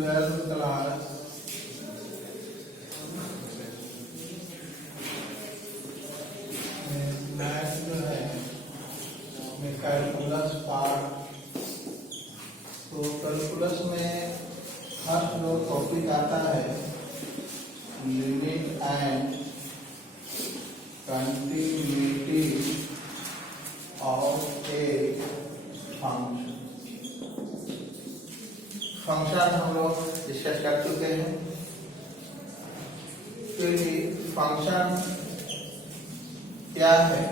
12th class math जो है में कैलकुलस पार्ट। तो कैलकुलस में फर्स्ट जो टॉपिक आता है limit and continuity of a function. Function हम लोग डिस्कस कर चुके हैं। तो फंक्शन क्या है?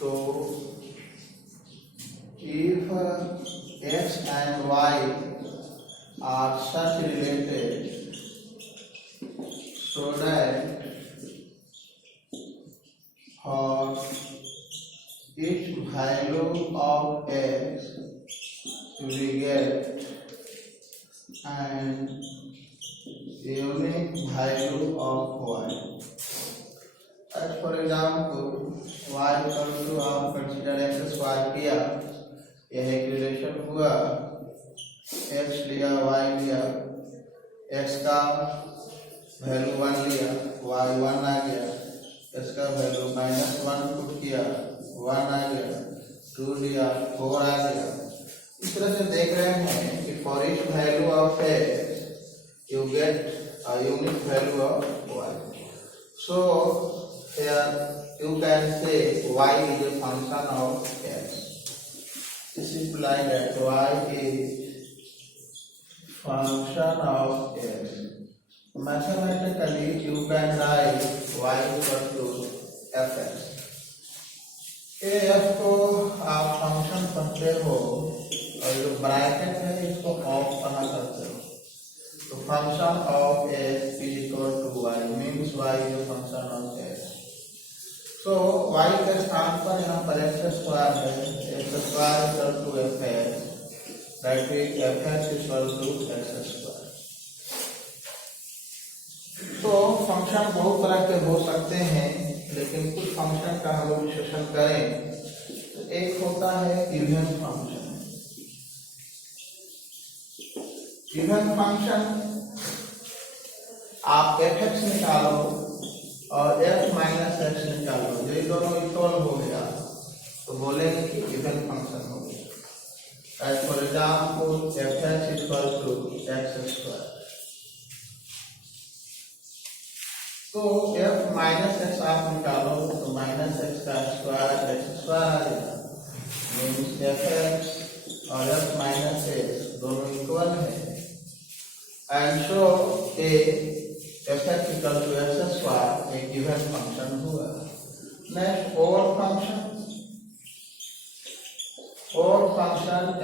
तो if x and y are such related so that for each value of x we get an unique value of y. As for example, y equal to आप कंसीडर x स्क्वायर किया, यह एक relation हुआ, x लिया y लिया, x का value 1 लिया, y 1 आ गया, x का वैल्यू -1 पुट किया, 1 आ गया, 2 लिया 4 आ गया। इस तरह से देख रहे हैं कि for each value of x you get a unique value of y. So here you can say y is a function of x. This is like that y is function of x. Mathematically you can write y equal to fx. f को आप function पढ़ते हो और जो bracket है इसको of कहा करते हो। तो function of x is equal to y means y is a function of x. तो y के स्थान पर यहाँ पर x स्क्वायर है, x square equal to fx, that is fx equal to x square. तो फंक्शन बहुत तरह के हो सकते हैं, लेकिन कुछ फंक्शन का हम लोग विश्लेषण करें तो एक होता है इवन फंक्शन। इवन फंक्शन आप fx निकालो और f माइनस एक्स निकालो, ये दोनों इक्वल हो गया तो बोलेंगे कि इवन फंक्शन हो गया। As for example fx equal to x square. तो f माइनस एक्स आप निकालो तो माइनस एक्स का स्क्वायर एक्स स्क्वायर आ गया, मीन्स fx और f माइनस एक्स दोनों इक्वल है। And so fx equal to x square एक गिवन फंक्शन हुआ। Next odd function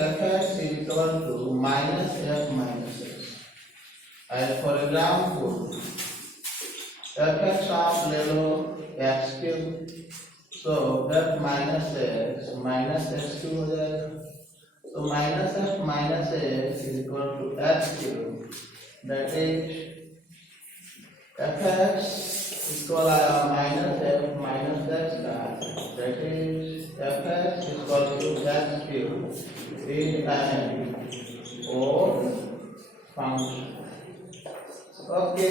fx is equal to minus f minus x. As for example fx आप ले लो x cube, so f minus x cube हो जाएगा। तो minus f minus x is equal to x cube, that is fx equal minus f minus x का, that is fx equal to x cube is an odd function. Okay,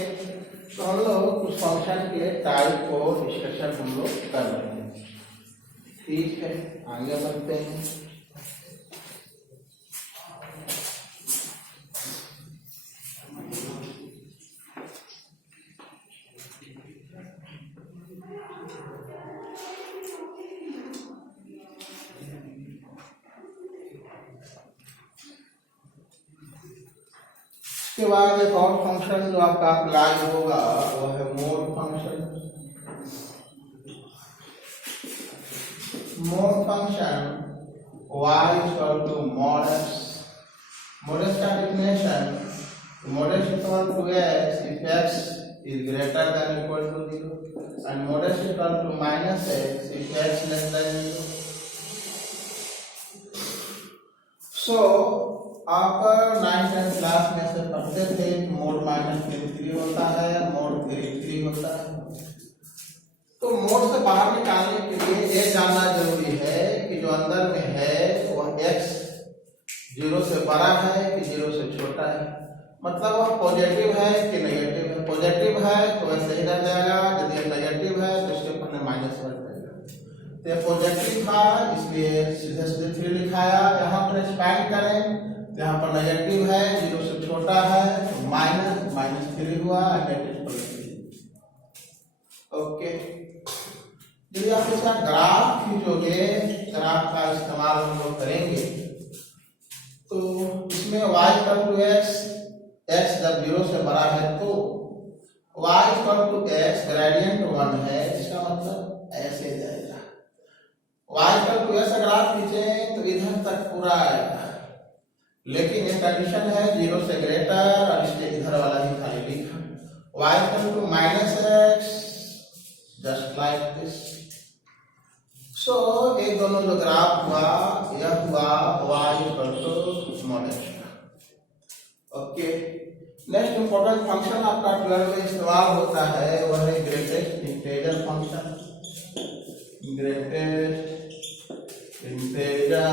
तो हम लोग कुछ function के type को discussion हम लोग कर रहे हैं। ठीक है, आगे बढ़ते हैं। इसके बाद एक और फंक्शन जो आपका अप्लाई होगा वो है mod function. Mod function y equal to mod x। mod x का definition, mod x equal to x if x is greater than equal to 0 and mod x equal to minus x if x less than 0। So आप 9th class में से पढ़ते थे mode minus 3 होता है, mode 3 होता है। तो मोड से बाहर निकालने के लिए ये जानना जरूरी है कि जो अंदर में है वह x जीरो से बड़ा है कि जीरो से छोटा है, मतलब वह पॉजिटिव है कि नेगेटिव है। पॉजिटिव है तो ऐसे ही रह जाएगा, यदि नेगेटिव है तो इसके ऊपर माइनस बढ़ जाएगा। तो ये पॉजिटिव था इसलिए सीधे सीधे 3 लिखाया। यहाँ पर एक्सपैंड करें तो यहाँ पर नेगेटिव है, जीरो से छोटा है तो माइनस, -3 हुआ, -3। ओके, यदि आप इसका ग्राफ खींचोगे, ग्राफ का इस्तेमाल हम लोग करेंगे तो इसमें y = x जब 0 से बड़ा है तो y = x ग्रेडियंट 1 है, इसका मतलब ऐसे जाएगा। y = x अगर आप खींचे तो इधर तक पूरा आएगा, लेकिन ये कंडीशन है 0 से ग्रेटर और इसलिए इधर वाला ही खाली लिखा। y = -x just like this. So ये दोनों जो ग्राफ हुआ यह हुआ y = x। Okay, next important function आपका 12 में इस्तेमाल होता है वह है greatest integer function. Greatest integer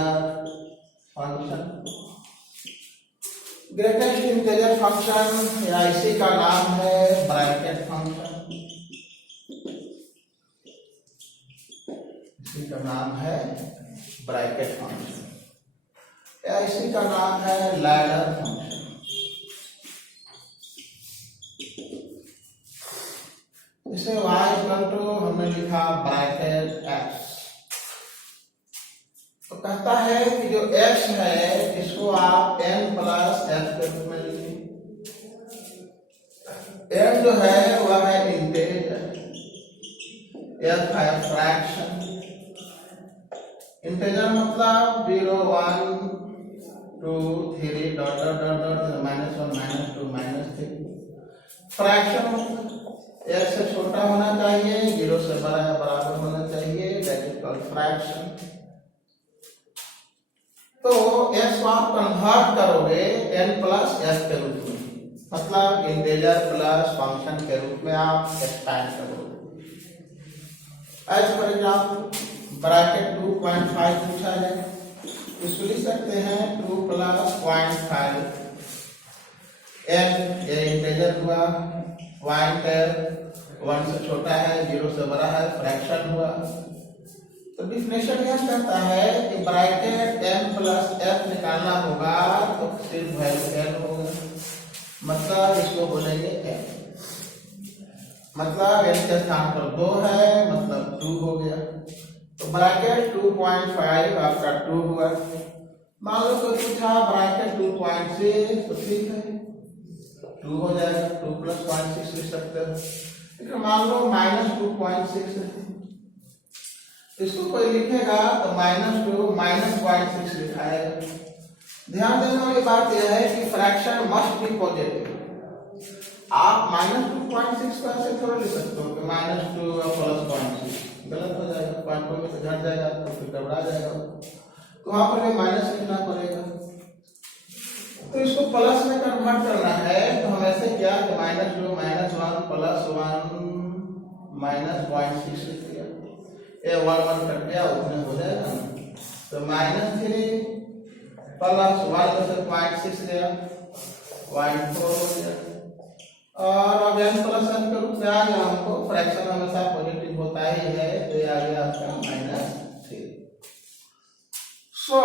function या इसी का नाम है ब्रैकेट फंक्शन। इसी का नाम है ब्रैकेट फंक्शन या इसी का नाम है लैडर फंक्शन। इसे y = हमने लिखा ब्रैकेट x। तो कहता है कि जो x है इसको आप n + f के रूप में लिखिए। n जो है वह है इंटीजर, f है फ्रैक्शन। इंटीजर मतलब 0 1 2 3 -1 -2 -3। फ्रैक्शन x से छोटा होना चाहिए, 0 से बड़ा या बराबर होना चाहिए, दैट इज कॉल्ड फ्रैक्शन। तो x को आप कन्वर्ट करोगे n + f के रूप में, मतलब इंटीजर प्लस फंक्शन के रूप में आप एक्सपैंड करोगे। एज फॉर एग्जांपल ब्रैकेट 2.5 पूछा है, इसको लिख सकते हैं 2 + 0.5 n, ये इंटीजर हुआ, y = 1 से छोटा है, 0 से बड़ा है, फ्रैक्शन हुआ। तो डिफिनेशन यह कहता है कि ब्रैकेट n + f निकालना होगा तो सिर्फ वैल्यू n होगा, मतलब इसको बोलेंगे n, मतलब n के स्थान पर 2 है, मतलब 2 हो गया। तो ब्रैकेट 2.5 आपका 2 हुआ। मान लो कोई पूछा ब्रैकेट 2.6 तो ठीक है 2 हो जाएगा, 2 + 0.6 लिख सकते हो। लेकिन मान लो -2.6 है, इसको कोई लिखेगा तो -2 -0.6 लिखाएगा। ध्यान देने वाली बात यह है कि फ्रैक्शन मस्ट बी पॉजिटिव। आप -2.6 को ऐसे थोड़ा लिख सकते हो कि -2 और +0.6, गलत हो जाएगा, पॉइंट को से घट जाएगा तो फिर घबरा जाएगा, तो वहां पर माइनस लिखना पड़ेगा। तो इसको प्लस में कन्वर्ट करना है तो हम ऐसे क्या कि -2 -1 +1 -0.6 लिख दिया, ये 1 1 कट गया, उतने हो जाएगा ना। तो -3 + 1 में से 0.6 गया, 0.4 हो गया। और अब n + n के रूप में आ गया, हमको फ्रैक्शन हमेशा पॉजिटिव होता ही है, तो ये आ गया आपका -3। सो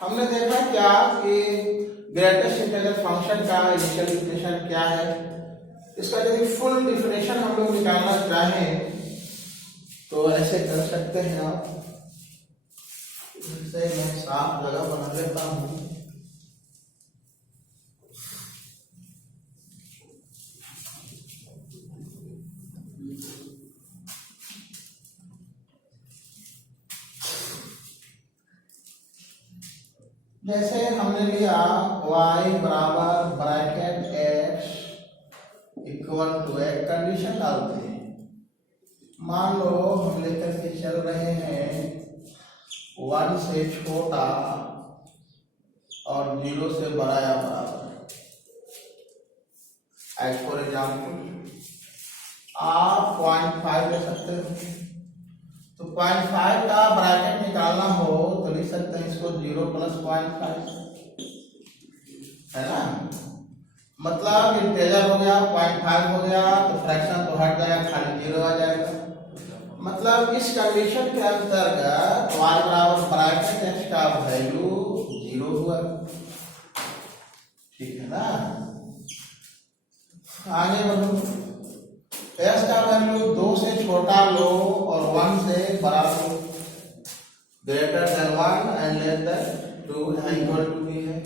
हमने देखा क्या कि ग्रेटेस्ट इंटीजर फंक्शन का इनिशियल डिफिनेशन क्या है। इसका यदि फुल डिफिनेशन हम लोग निकालना चाहें तो ऐसे कर सकते हैं आप। इससे मैं साफ जगह बना लेता हूँ। जैसे हमने लिया y = ब्रैकेट x = एक कंडीशन डालते हैं। मान लो हम लेकर के चल रहे हैं 1 से छोटा और 0 से बड़ा या बराबर। एज फॉर एग्जाम्पल आप 0.5 ले सकते हो, तो 0.5 का ब्रैकेट निकालना हो तो लिख सकते हैं इसको 0 + 0.5। है ना। मतलब इंटीजर हो गया 0.5 हो गया तो फ्रैक्शन तो हट जाएगा, खाली 0 आ जाएगा। मतलब इस कंडीशन के अंतर्गत y बराबर ब्रैकेट x का वैल्यू 0 हुआ, ठीक है ना। आगे बढ़ो, x का वैल्यू 2 से छोटा लो और 1 से बड़ा लो, greater than 1 and less than 2 equal to b है।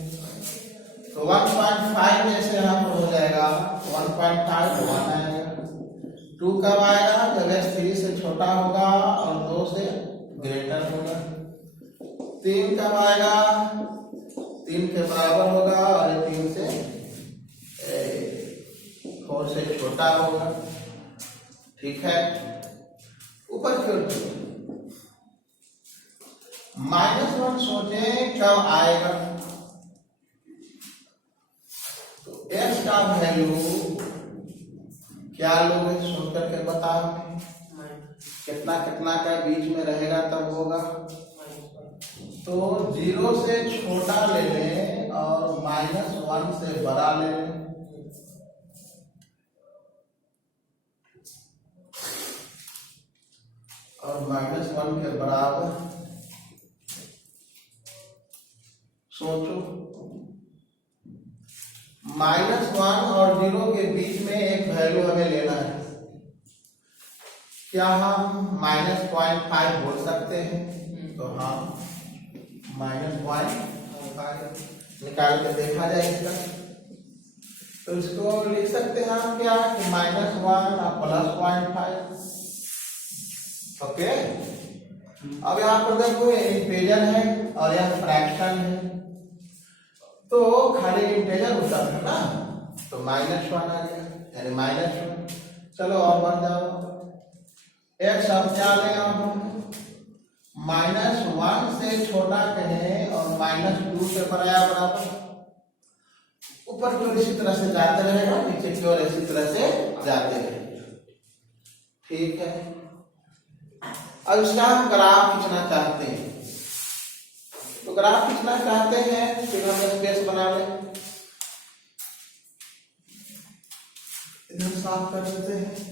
तो 1.5 में से यहाँ पर हो जाएगा 1.5 तो 1 आएगा। 2 कब आएगा, जब x 3 से छोटा होगा और 2 से ग्रेटर होगा। 3 कब आएगा, 3 के बराबर होगा और 3 से 4 से छोटा होगा, ठीक है। ऊपर की ओर -1 सोचे कब आएगा, तो x का वैल्यू क्या लोगे सोच करके बताओ, कितना कितना का बीच में रहेगा तब होगा। तो 0 से छोटा ले लें और -1 से बड़ा ले लें, और -1 के बराबर सोचो। -1 और 0 के बीच में एक वैल्यू हमें लेना है। क्या हम -0.5 बोल सकते हैं, तो हाँ -0.5 निकाल के देखा जाए इसका। तो इसको लिख सकते हैं हम क्या कि -1 और +0.5, ओके। अब यहाँ पर देखो इंटीजर है और यह फ्रैक्शन है, तो खाली इंटीजर होता है ना, तो -1 आ गया, यानी -1। चलो और बढ़ जाओ, x अब क्या लें, अब -1 से छोटा कहें और -2 के बराबर, ऊपर की ओर इसी तरह से जाते रहेगा, नीचे की ओर इसी तरह से जाते रहेगा, ठीक है। अब इसका हम ग्राफ खींचना चाहते हैं, तो ग्राफ खींचना चाहते हैं फिर हम स्पेस बना लें, इधर साफ कर देते हैं।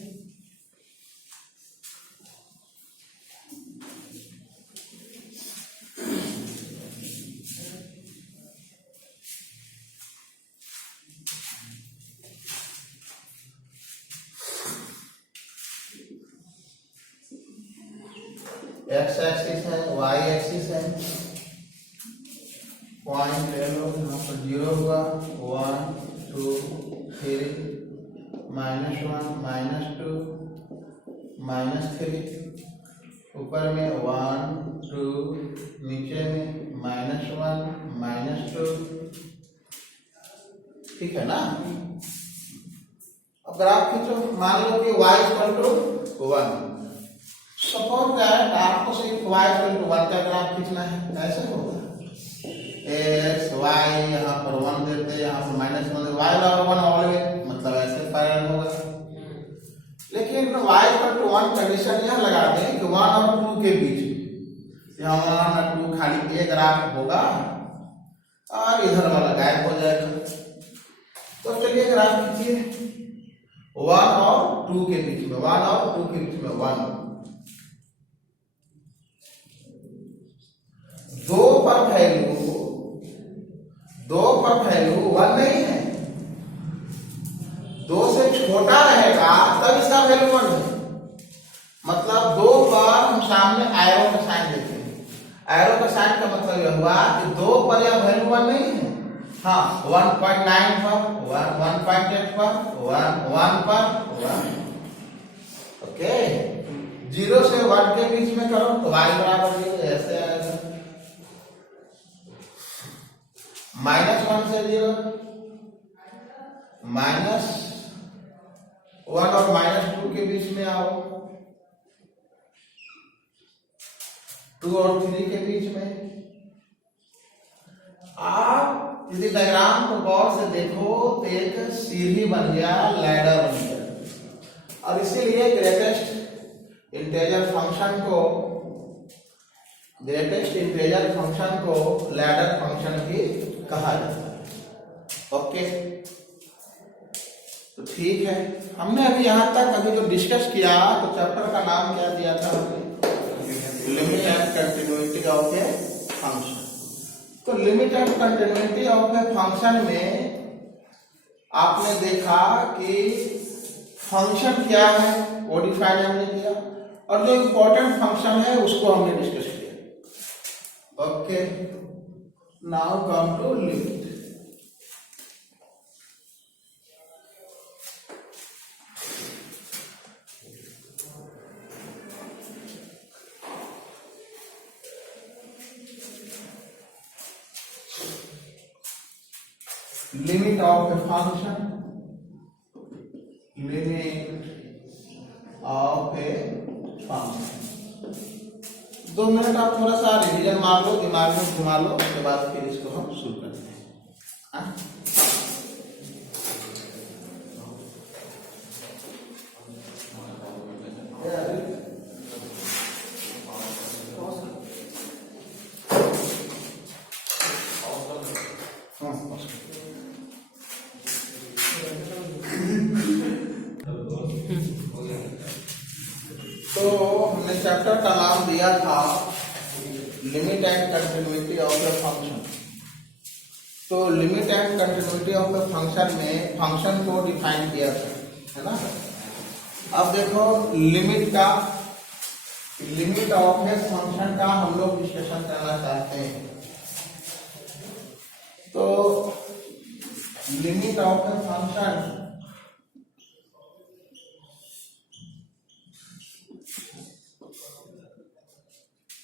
x एक्सिस है, y एक्सिस है, पॉइंट ले लो, यहाँ पर 0 हुआ, 1 2 3, -1 -2 -3, ऊपर में 1 2, नीचे में -1 -2, ठीक है ना। अब ग्राफ खींचो, मान लो कि y = 1। सपोज दैट आपको सिर्फ y = 1 का ग्राफ खींचना है, ऐसे होगा x y, यहाँ पर 1 देते, यहाँ पर -1 y बराबर 1 ऑलवेज, मतलब ऐसे पैरेलल होगा। लेकिन y = 1 कंडीशन यह लगा दें कि 1 और 2 के बीच में, यहाँ 1 और 2 खाली एक ग्राफ होगा और इधर वाला गायब हो जाएगा। तो चलिए ग्राफ खींचिए, 1 और 2 के बीच में, 1 और 2 के बीच में 1, 2 पर वैल्यू 1 नहीं है, 2 से छोटा रहेगा तब इसका वैल्यू 1 है। मतलब 2 पर हम सामने एरो का साइन देखेंगे, एरो का साइन का मतलब यह हुआ कि 2 पर यह वैल्यू 1 नहीं है, हाँ 1.9 पर 1.8 पर 1 पर 1, ओके। 0 से 1 के बीच में करो तो y बराबर ऐसे आएगा, -1 से 0, -1 और -2 के बीच में आओ, 2 और 3 के बीच में। आप यदि डायग्राम को गौर से देखो तो एक सीढ़ी बन गया, लैडर बन गया, और इसीलिए ग्रेटेस्ट इंटीजर फंक्शन को लैडर फंक्शन भी कहा जाता है। ओके, तो ठीक है। हमने अभी यहाँ तक अभी जो डिस्कस किया, तो चैप्टर का नाम क्या दिया था हमने? Limit and continuity of a function. तो limit and continuity of a function में आपने देखा कि फंक्शन क्या है वो डिफाइन हमने किया, और जो इंपॉर्टेंट फंक्शन है उसको हमने डिस्कस किया। Okay, now come to limit. Limit of a function, limit of a function. 2 minute आप थोड़ा सा रिवीजन मार लो, दिमाग में घुमा लो, उसके बाद फिर इसको हम शुरू करते हैं। तो हमने चैप्टर का नाम दिया था limit and continuity of a function. तो limit and continuity of a function में फंक्शन को डिफाइन किया था, है ना। अब देखो लिमिट ऑफ ए फंक्शन का हम लोग डिस्कशन करना चाहते हैं। तो limit of a function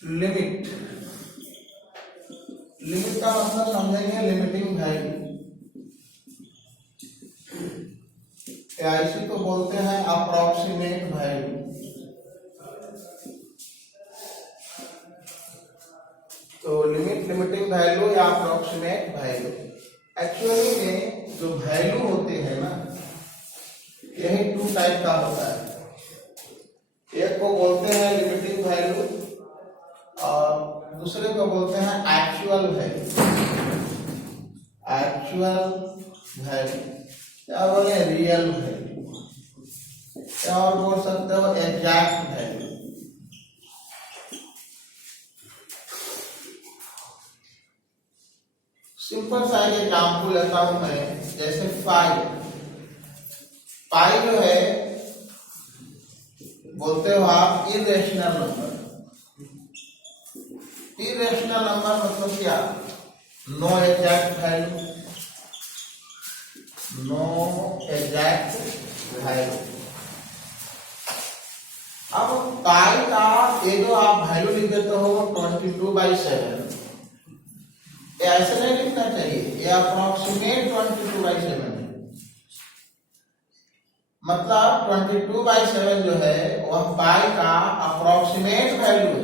limit का मतलब समझेंगे लिमिटिंग वैल्यू, इसी को बोलते हैं अप्रॉक्सीमेट वैल्यू। तो लिमिटिंग वैल्यू या अप्रॉक्सीमेट वैल्यू, एक्चुअली में जो वैल्यू होते हैं ना, यही 2 टाइप का होता है। एक को बोलते हैं लिमिटिंग वैल्यू और दूसरे को बोलते हैं एक्चुअल वैल्यू। एक्चुअल वैल्यू या बोले रियल वैल्यू, या और बोल सकते हो एग्जैक्ट वैल्यू। सिंपल सा एक एग्जाम्पल लेता हूं मैं, जैसे पाई जो है बोलते हो आप इरेशनल नंबर। इरेशनल नंबर मतलब क्या? No exact value, no exact value. अब पाई का ये जो आप वैल्यू लिख देते हो 22/7, ऐसे नहीं लिखना चाहिए, ये अप्रोक्सीमेट 22/7 है। मतलब 22/7 जो है वह पाई का अप्रोक्सीमेट वैल्यू है।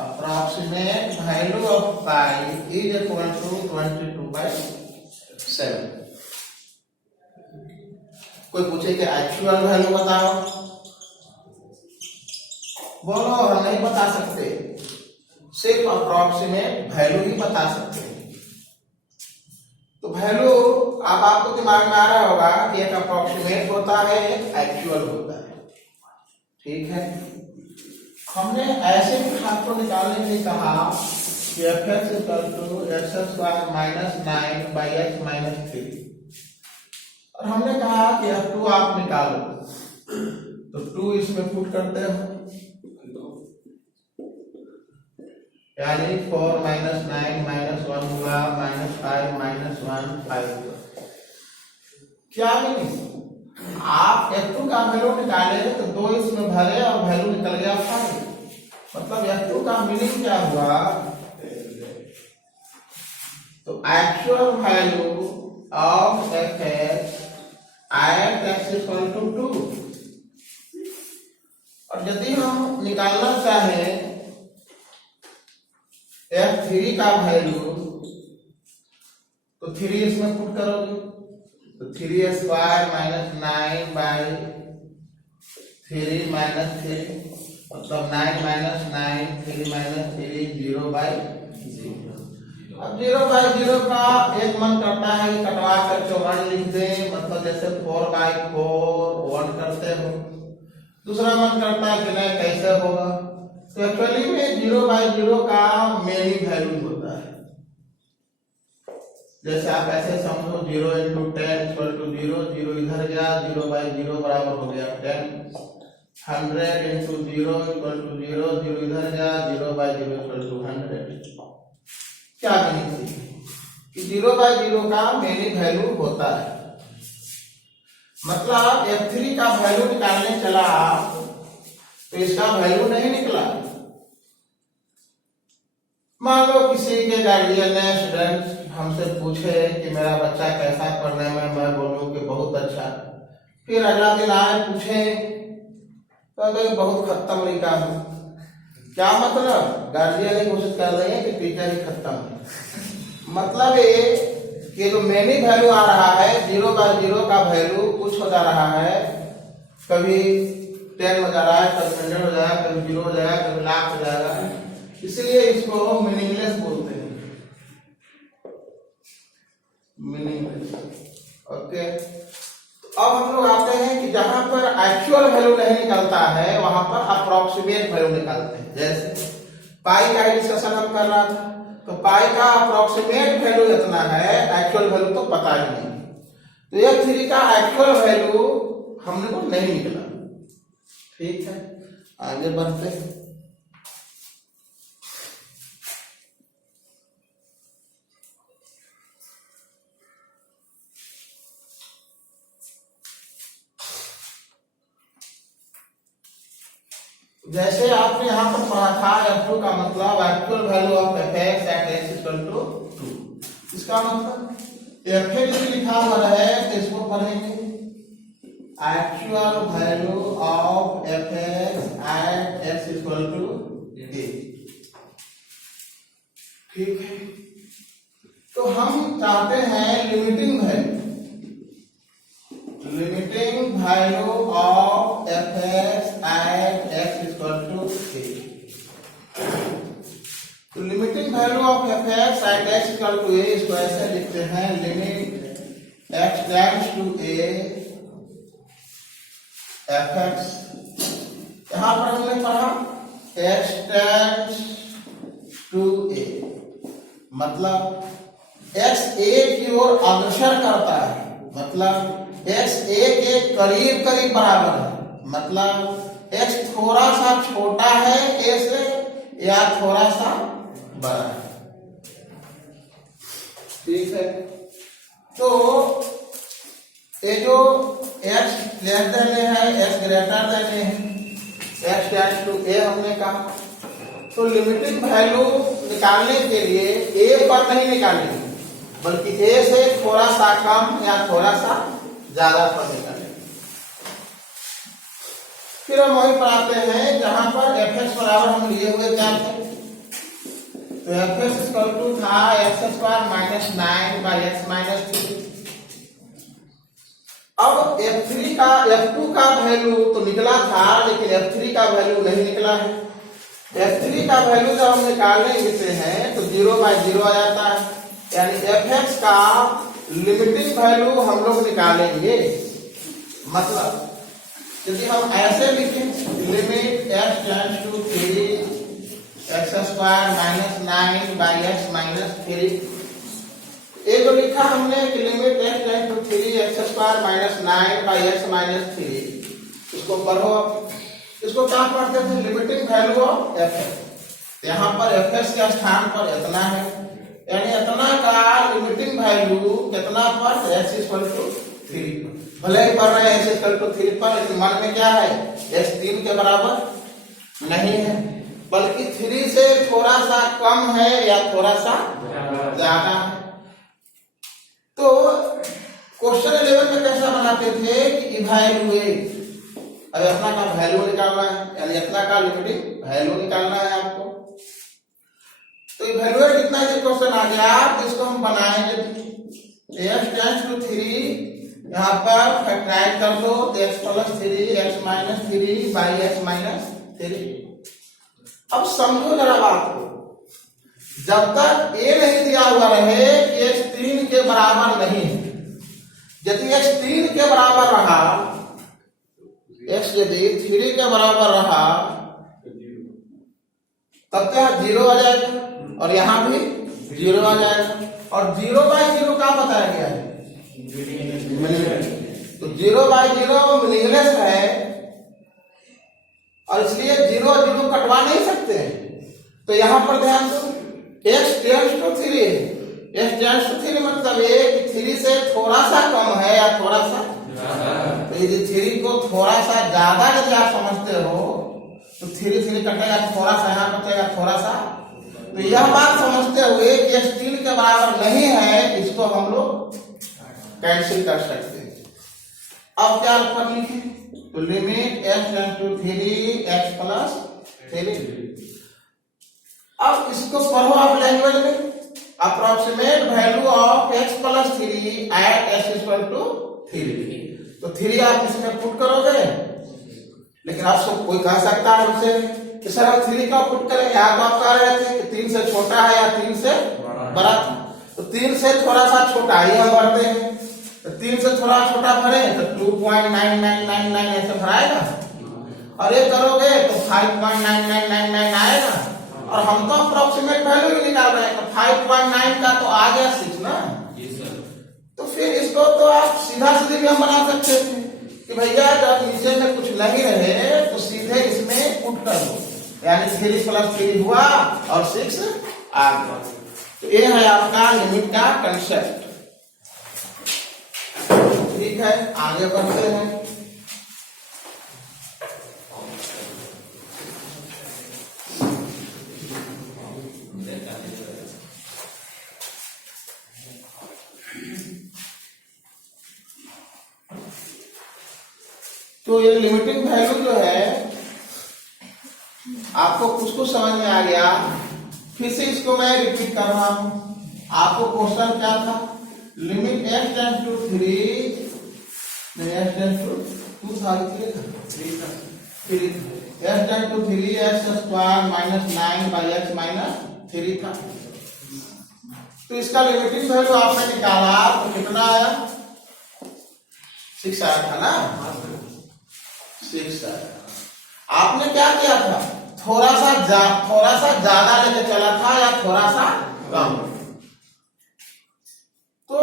Approximate value of pi is equal to 22/7। कोई पूछे कि एक्चुअल वैल्यू बताओ, बोलो हम नहीं बता सकते, सिर्फ अप्रोक्सीमेट वैल्यू ही बता सकते हैं। तो वैल्यू अब आपको दिमाग में आ रहा होगा कि एक अप्रोक्सीमेट होता है, एक एक्चुअल होता है, ठीक है। हमने ऐसे भी खात को निकालने के लिए कहा कि fx = x² - 9/x - 3, और हमने कहा कि f2 आप निकालो, तो 2 इसमें पुट करते हो, यानी 4 - 9 - 1 होगा -5 - 1 5। क्या नहीं, आप f2 का वैल्यू निकाले तो 2 इसमें भरे और वैल्यू निकल गया 5। मतलब f2 का मीनिंग क्या हुआ? तो actual value of fx at x = 2। और यदि हम निकालना चाहें f3 का वैल्यू, तो 3 इसमें पुट करोगे, तो 3² - 9/3 - 3, मतलब 9 - 9 3 - 3 0/0। अब 0/0 का एक मन करता है कि कटवा कर 1 लिख दें, मतलब जैसे 4/4 1 करते हो। दूसरा मन करता है कि नहीं कैसे होगा। तो एक्चुअली में 0/0 का मेनी वैल्यू होता है। जैसे आप ऐसे समझो 0 × 10 = 0, 0 इधर गया, 0/0 बराबर हो गया 10। 100 × 0 = 0, 0 इधर गया, 0/0 = 100। क्या मीनिंग थी कि 0/0 का मेनी वैल्यू होता है। मतलब F3 का वैल्यू निकालने चला आप तो इसका वैल्यू नहीं निकला। मान लो किसी के गार्जियन ने स्टूडेंट हमसे पूछे कि मेरा बच्चा कैसा पढ़ने में, मैं बोलूं कि बहुत अच्छा। फिर अगला दिन आए पूछे तो बहुत खत्म लिखा हूं। क्या मतलब? गार्जियन ही घोषित कर देंगे कि टीचर ही खत्म है। मतलब ये कि जो मेनी वैल्यू आ रहा है 0/0 का वैल्यू कुछ हो जा रहा है, कभी 10 हो जा रहा है, कभी 100 हो जाएगा, कभी 0 हो जाएगा, कभी लाख हो जाएगा। इसलिए इसको मीनिंगलेस बोलते हैं, मीनिंगलेस। ओके, अब हम लोग आते हैं कि जहां पर एक्चुअल वैल्यू नहीं निकलता है वहां पर अप्रोक्सीमेट वैल्यू निकालते हैं। जैसे पाई का डिस्कशन हम कर रहा था, तो पाई का अप्रोक्सीमेट वैल्यू इतना है, एक्चुअल वैल्यू तो पता ही नहीं। तो F3 का एक्चुअल वैल्यू हमने को नहीं निकला। ठीक है, आगे बढ़ते हैं। जैसे आपने यहां पर पढ़ा था F2 का मतलब actual value of Fx at x = 2। इसका मतलब Fx लिखा हुआ है तो इसको पढ़ेंगे actual value of Fx at x = a। ठीक है, तो हम चाहते हैं limiting value of Fx at x = a। तो limiting value of Fx at x = a, इसको ऐसे लिखते हैं limit x tends to a Fx। यहां पर हमने पढ़ा x टेंड्स टू a, मतलब x a की ओर अग्रसर करता है, मतलब x a के करीब करीब बराबर है, मतलब x थोड़ा सा छोटा है a से या थोड़ा सा बड़ा है। ठीक है, तो ये जो x लेस देन a है, x ग्रेटर देन a है, x टेंड्स टू a हमने कहा। तो लिमिटिंग वैल्यू निकालने के लिए a पर नहीं निकालेंगे, बल्कि a से थोड़ा सा कम या थोड़ा सा ज्यादा पर निकालेंगे। फिर हम वहीं पर आते हैं जहां पर Fx बराबर हम लिए हुए क्या थे। तो Fx = था x² - 9/x - 3। अब F2 का वैल्यू तो निकला था, लेकिन F3 का वैल्यू नहीं निकला है। F3 का वैल्यू जब हम निकालने हैं तो 0/0 आ जाता है, यानी Fx का लिमिटिंग वैल्यू हम लोग निकालेंगे। मतलब यदि हम ऐसे लिखें limit x tends to 3 x² - 9/x - 3, ये जो लिखा हमने कि limit x tends to 3 x² - 9/x - 3, इसको पढ़ो। इसको क्या पढ़ते थे? Limiting value of Fx। यहाँ पर Fx के स्थान पर इतना है, यानी इतना का लिमिटिंग वैल्यू कितना पर x = 3। भले ही पढ़ रहे हैं x = 3 पर, लेकिन मन में क्या है, x 3 के बराबर नहीं है, बल्कि 3 से थोड़ा सा कम है या थोड़ा सा ज्यादा है। तो क्वेश्चन 11 में कैसा बनाते थे कि इवैल्यूएट, अब इतना का वैल्यू निकालना है, यानी इतना का लिमिटिंग वैल्यू निकालना है आपको। तो इवैल्यूएट कितना ये क्वेश्चन आ गया, तो इसको हम बनाएंगे x टेंड्स टू 3, यहाँ पर फैक्टराइज कर दो तो x + 3 x - 3/x - 3। अब समझो जरा बात को, जब तक ये नहीं दिया हुआ रहे कि x 3 के बराबर नहीं है। यदि x 3 के बराबर रहा, x यदि 3 के बराबर रहा, तब क्या 0 आ जाएगा और यहां भी 0 आ जाएगा। और 0/0 का बताया गया है मीनिंगलेस। तो 0/0 मीनिंगलेस है और इसलिए 0 कटवा नहीं सकते। तो यहां पर ध्यान दो, x tends to 3, x tends to 3 मतलब ये कि 3 से थोड़ा सा कम है या थोड़ा सा। तो यदि 3 को थोड़ा सा ज्यादा यदि आप समझते हो तो 3 कटेगा, थोड़ा सा यहाँ बचेगा थोड़ा सा। तो यह बात समझते हुए कि x 3 के बराबर नहीं है, इसको हम लोग कैंसिल कर सकते हैं। अब क्या ऊपर लिखे, तो limit x tends to 3 x plus 3। अब इसको पढ़ो आप लैंग्वेज में, approximate value of x plus 3 at x equal to 3। तो 3 आप इसमें पुट करोगे, लेकिन आपको कोई कह सकता है हमसे कि सर हम 3 का पुट करें, या तो आप कह रहे थे कि 3 से छोटा है या 3 से बड़ा था। तो 3 से थोड़ा सा छोटा ही हम भरते हैं। तो 3 से थोड़ा छोटा भरें तो 2.9999 ऐसे भराएगा, और ये करोगे तो 5.9999 आएगा। और हम तो अप्रोक्सीमेट वैल्यू ही निकाल रहे हैं, तो 5.9 का तो आ गया 6 ना। तो फिर इसको तो आप सीधा सीधे भी हम बना सकते थे कि भैया जब नीचे में कुछ नहीं रहे तो सीधे इसमें पुट कर दो, यानी 3 प्लस 3 हुआ और 6 आ गया। तो ये है आपका लिमिट का कंसेप्ट। ठीक है, आगे बढ़ते हैं। तो ये लिमिटिंग वैल्यू जो है आपको कुछ समझ में आ गया। फिर से इसको मैं रिपीट कर रहा हूं। आपको क्वेश्चन क्या था, limit x tends to 3 x tends to 2 था, 3 x tends to 3x square minus 9/x minus 3 था। तो इसका लिमिटिंग वैल्यू आपने निकाला तो कितना आया, 6 आया था ना, 6 आया। आपने क्या किया था, थोड़ा सा ज्यादा लेके चला था या थोड़ा सा कम। तो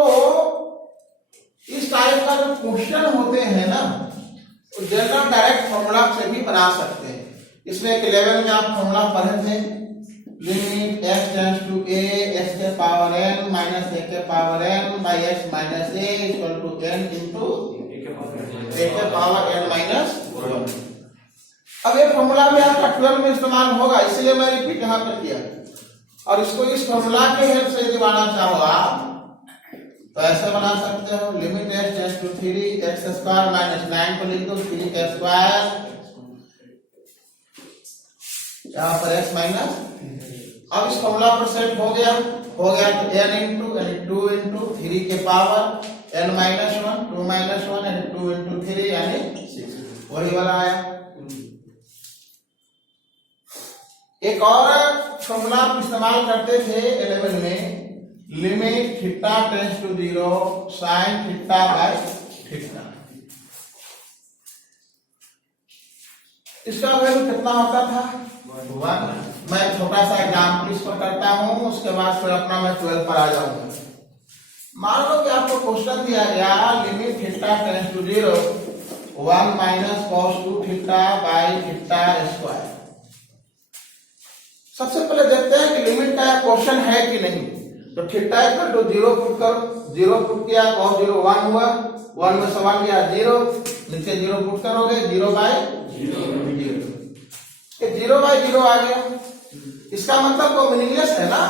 इस टाइप का जो क्वेश्चन होते हैं ना, तो जनरल डायरेक्ट फॉर्मूला से भी बना सकते हैं। इसमें 11 में आप फॉर्मूला पढ़े थे, limit x tends to a x के पावर n माइनस a के power n by x minus a equal to n into a के पावर n माइनस 1। अब ये फॉर्मूला भी आपका 12 में इस्तेमाल होगा, इसलिए मैं रिपीट यहां पर किया। और इसको इस फॉर्मूला के हेल्प से यदि बनाना चाहो आप तो ऐसे बना सकते हो, limit x tends to 3 x square minus 9 को लिख दो 3 का स्क्वायर, यहां पर x माइनस। अब इस फॉर्मूला पर सेट हो गया तो n इंटू 2 इंटू 3 के पावर n माइनस 1 2 माइनस 1 यानी 2 इंटू 3 यानी 6, वही वाला आया। एक और फॉर्मूला इस्तेमाल करते थे 11 में, limit theta tends to 0 sine theta by theta. इसका वैल्यू कितना होता था, 1। मैं छोटा सा एग्जाम्पल इस पर करता हूं, उसके बाद फिर अपना मैं 12 पर आ जाऊंगा। मान लो कि आपको क्वेश्चन दिया गया, limit theta tends to 0 1 minus cos 2 theta by theta square. सबसे पहले देखते हैं कि लिमिट का क्वेश्चन है कि नहीं। तो थीटा इक्वल टू 0 पुट करो, 0 पुट किया, cos 0 1 हुआ, 1 में से 1 गया 0, नीचे 0 पुट करोगे 0/0, ये 0/0 आ गया। इसका मतलब वो मीनिंगलेस है ना,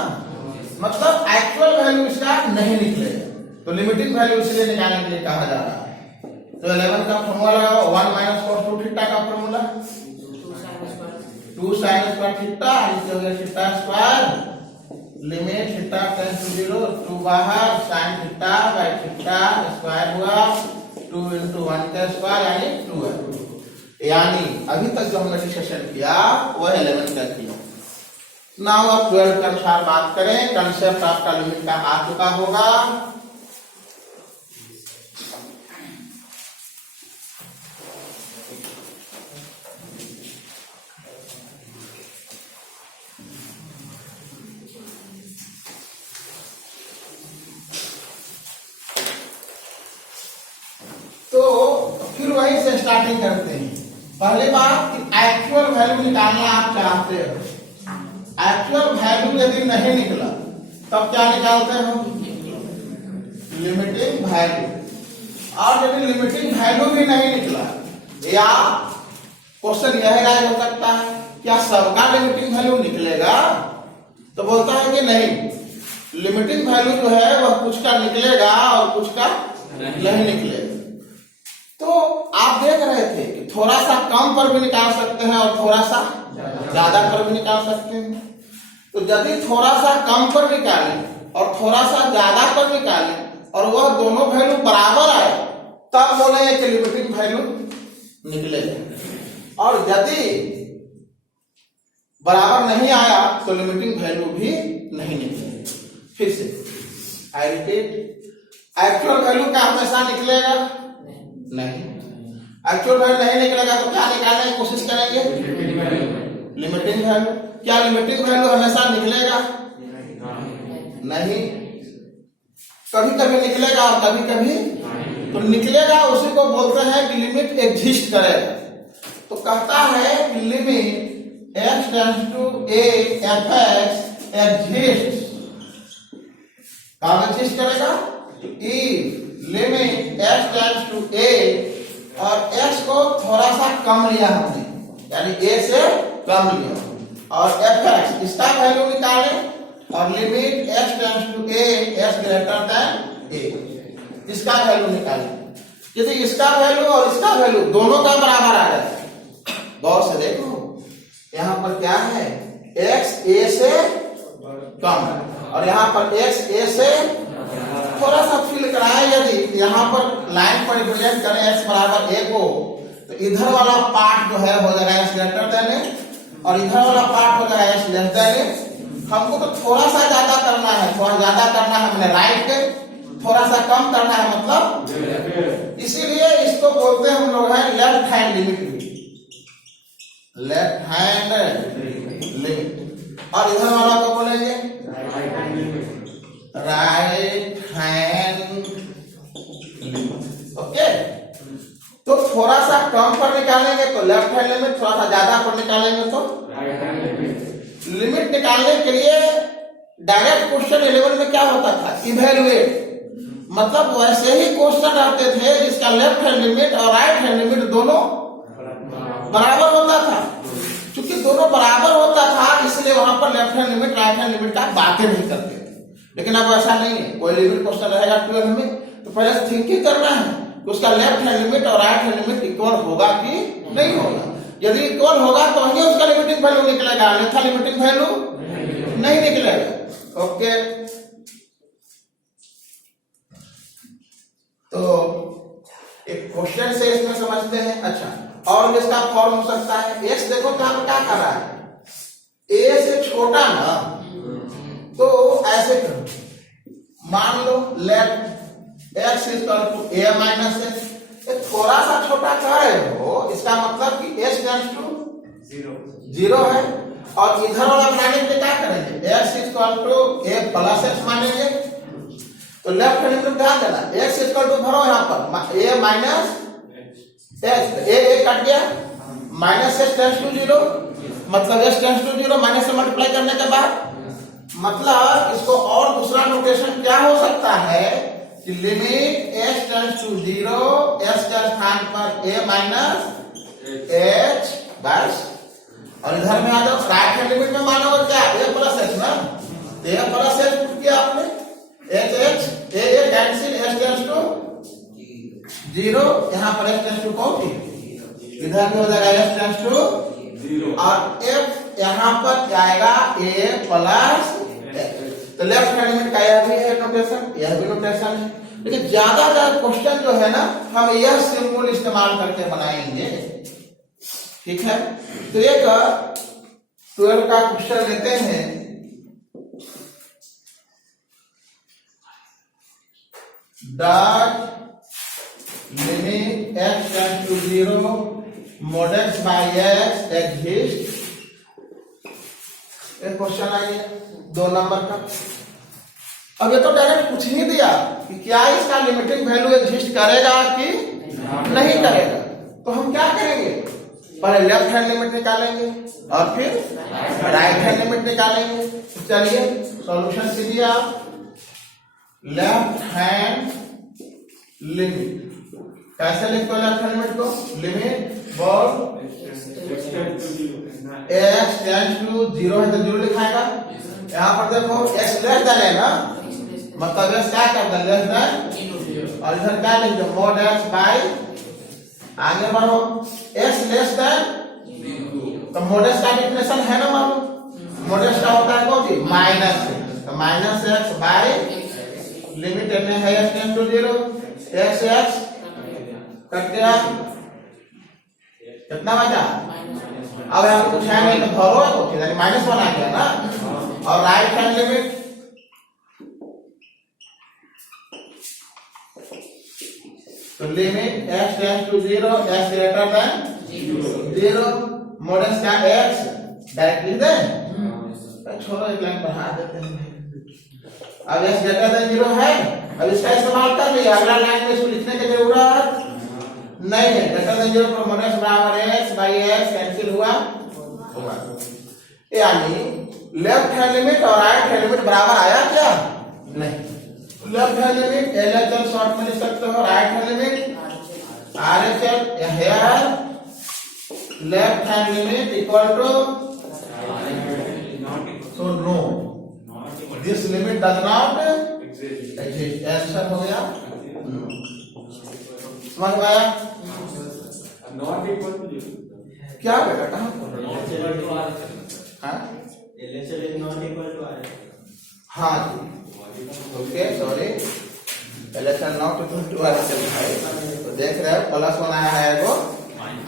मतलब एक्चुअल वैल्यू इसका नहीं निकलेगा। तो लिमिटिंग वैल्यू इसलिए निकालने के लिए कहा जा रहा है। तो 11 का फॉर्मूला लगाओ, 1 माइनस cos 2 थीटा का फॉर्मूला 2 sin स्क्वायर थीटा, इसे हो गया theta square, limit theta tends to 0 2 बाहर sin theta by theta square हुआ 2 इंटू 1 का स्क्वायर यानी 2 है। यानी अभी तक जो हमने डिस्कशन किया वो 11 का किया। नाउ अब 12 के अनुसार बात करें, कंसेप्ट आपका लिमिट का आ चुका होगा। तो फिर वहीं से स्टार्टिंग करते हैं। पहली बात कि एक्चुअल वैल्यू निकालना आप चाहते हो, एक्चुअल वैल्यू यदि नहीं निकला तब क्या निकालते हो, लिमिटिंग वैल्यू। और यदि लिमिटिंग वैल्यू भी नहीं निकला, या क्वेश्चन यह राय हो सकता है क्या सबका लिमिटिंग वैल्यू निकलेगा, तो बोलता है कि नहीं, लिमिटिंग वैल्यू जो है वह कुछ का निकलेगा और कुछ का नहीं निकलेगा। तो आप देख रहे थे कि थोड़ा सा कम पर भी निकाल सकते हैं और थोड़ा सा ज्यादा पर भी निकाल सकते हैं। तो यदि थोड़ा सा कम पर निकालें और थोड़ा सा ज्यादा पर निकालें और वह दोनों वैल्यू बराबर आए, तब बोलेंगे कि लिमिटिंग वैल्यू निकलेगा। और यदि बराबर नहीं आया तो लिमिटिंग वैल्यू भी नहीं निकलेगा। फिर से आई रिपीट, एक्चुअल वैल्यू क्या हमेशा निकलेगा, नहीं। एक्चुअल वैल्यू नहीं निकलेगा तो क्या निकालने की कोशिश करेंगे, लिमिटिंग वैल्यू। क्या लिमिटिंग वैल्यू हमेशा निकलेगा, नहीं। कभी कभी निकलेगा और कभी कभी तो निकलेगा, उसी को बोलते हैं कि लिमिट एग्जिस्ट करेगा। तो कहता है कि limit x tends to a f x exist, कब एग्जिस्ट करेगा, if limit x tends to a और x को थोड़ा सा कम लिया हमने, यानी a से कम लिया, और fx इसका वैल्यू निकाले और limit x tends to a s greater than a इसका वैल्यू निकाले। यदि इसका वैल्यू और इसका वैल्यू दोनों का बराबर आ जाए, गौर से देखो यहां पर क्या है, x a से कम और यहां पर x a से थोड़ा सा फील कराए। यदि यहाँ पर लाइन पर रिप्रेजेंट करें x बराबर a को, तो इधर वाला पार्ट जो है हो जाएगा s ग्रेटर देन a और इधर वाला पार्ट हो जाएगा s लेस देन a। हमको तो थोड़ा सा ज्यादा करना है, थोड़ा ज्यादा करना है हमने राइट के, थोड़ा सा कम करना है मतलब, इसीलिए इसको बोलते हैं हम लोग हैं left hand limit, left hand limit. और इधर वाला को बोलेंगे राइट हैंड लिमिट। ओके, तो थोड़ा सा कम पर निकालेंगे तो लेफ्ट हैंड लिमिट, थोड़ा सा ज्यादा पर निकालेंगे तो राइट हैंड लिमिट। लिमिट निकालने के लिए डायरेक्ट क्वेश्चन 11 में क्या होता था, इवैल्यूएट, मतलब वैसे ही क्वेश्चन आते थे जिसका लेफ्ट हैंड लिमिट और राइट हैंड लिमिट दोनों बराबर होता था। क्योंकि दोनों बराबर होता था इसलिए वहां पर left hand limit right hand limit का बातें नहीं करते थे। लेकिन अब ऐसा नहीं है, कोई लिमिट क्वेश्चन रहेगा 12 में तो पहले थिंकिंग करना है कि उसका लेफ्ट हैंड लिमिट और राइट हैंड लिमिट इक्वल होगा कि नहीं होगा। यदि इक्वल होगा तो ही उसका लिमिटिंग वैल्यू निकलेगा, अन्यथा लिमिटिंग वैल्यू नहीं निकलेगा। ओके, तो एक क्वेश्चन से इसमें समझते हैं। अच्छा, और इसका फॉर्म हो सकता है, x देखो क्या कर रहा है, a से छोटा ना, तो ऐसे करो, मान लो let x equal to a minus x, थोड़ा सा छोटा कर रहे हो, इसका मतलब कि s टेंड्स टू 0 है। और इधर वाला मानेंगे क्या करेंगे, x equal to a plus x मानेंगे। तो लेफ्ट हैंड लिमिट ध्यान देना, x इक्वल टू भरो यहाँ पर a minus x, a cut गया, माइनस x टेंड्स टू 0, मतलब x टेंड्स टू 0 माइनस से मल्टीप्लाई करने के बाद, मतलब इसको और दूसरा नोटेशन क्या हो सकता है कि limit x tends to 0, x के स्थान पर a माइनस h बस। और इधर में आ जाओ, राइट हैंड लिमिट में मानो क्या, a प्लस h ना, a प्लस h पुट किया आपने, h h a cancel, h tends to 0, यहाँ पर h टेंड्स टू कौन, इधर में हो जाएगा h टेंड्स टू 0 और f यहाँ पर जाएगा a प्लस। तो लेफ्ट हैंड लिमिट का यह भी है नोटेशन, यह भी नोटेशन है, लेकिन ज्यादा क्वेश्चन जो है ना हम यह सिंबल इस्तेमाल करके बनाएंगे। ठीक है, तो एक 12 का क्वेश्चन लेते हैं। Dot limit x tends to 0 mod x by x exist. एक क्वेश्चन आ गया 2 नंबर का। अब ये तो डायरेक्ट पूछ ही दिया कि क्या इसका लिमिटिंग वैल्यू एग्जिस्ट करेगा कि नहीं करेगा। तो हम क्या करेंगे, पहले लेफ्ट हैंड लिमिट निकालेंगे और फिर राइट हैंड लिमिट निकालेंगे। तो चलिए सॉल्यूशन कीजिए आप। लेफ्ट हैंड लिमिट कैसे लिखते हो? लेफ्ट हैंड लिमिट को लिमिट बॉल x टेंड्स टू 0 है तो 0 लिखाएगा। यहाँ पर देखो x लेस देन है ना, मतलब x क्या करता है लेस देन, और इधर क्या लिख दो mod x बाय, आगे बढ़ो x लेस देन, तो mod x का डिफिनेशन है ना मालूम, mod x का होता है कौन सी माइनस, तो माइनस x बाय लिमिट में है x tends to 0 x cut गया, कितना बचा? अब यहाँ कुछ है नहीं तो भरो है कुछ, यानी माइनस 1 आ गया ना। और राइट हैंड लिमिट तो limit x tends to 0 x greater than 0 mod x का x डायरेक्ट लिख दें, छोड़ो एक लाइन बढ़ा देते हैं। अब x ग्रेटर देन 0 है, अब इसका इस्तेमाल कर लिया, अगला लाइन में इसको लिखने की जरूरत नहीं है। ग्रेटर देन 0 पर mod x बराबर x by x कैंसिल हुआ, यानी लेफ्ट हैंड लिमिट और राइट हैंड लिमिट बराबर आया क्या? नहीं। Left hand limit LHL short में लिख सकते हो, right hand limit RHL। Here left hand limit equal to, so no this limit does not exist. Answer हो गया, समझ में आया? नॉट इक्वल टू क्या बेटा, कहां LHL is not equal to R। हाँ जी, okay sorry, LHL not equal to R है, तो देख रहे हो +1 आया है वो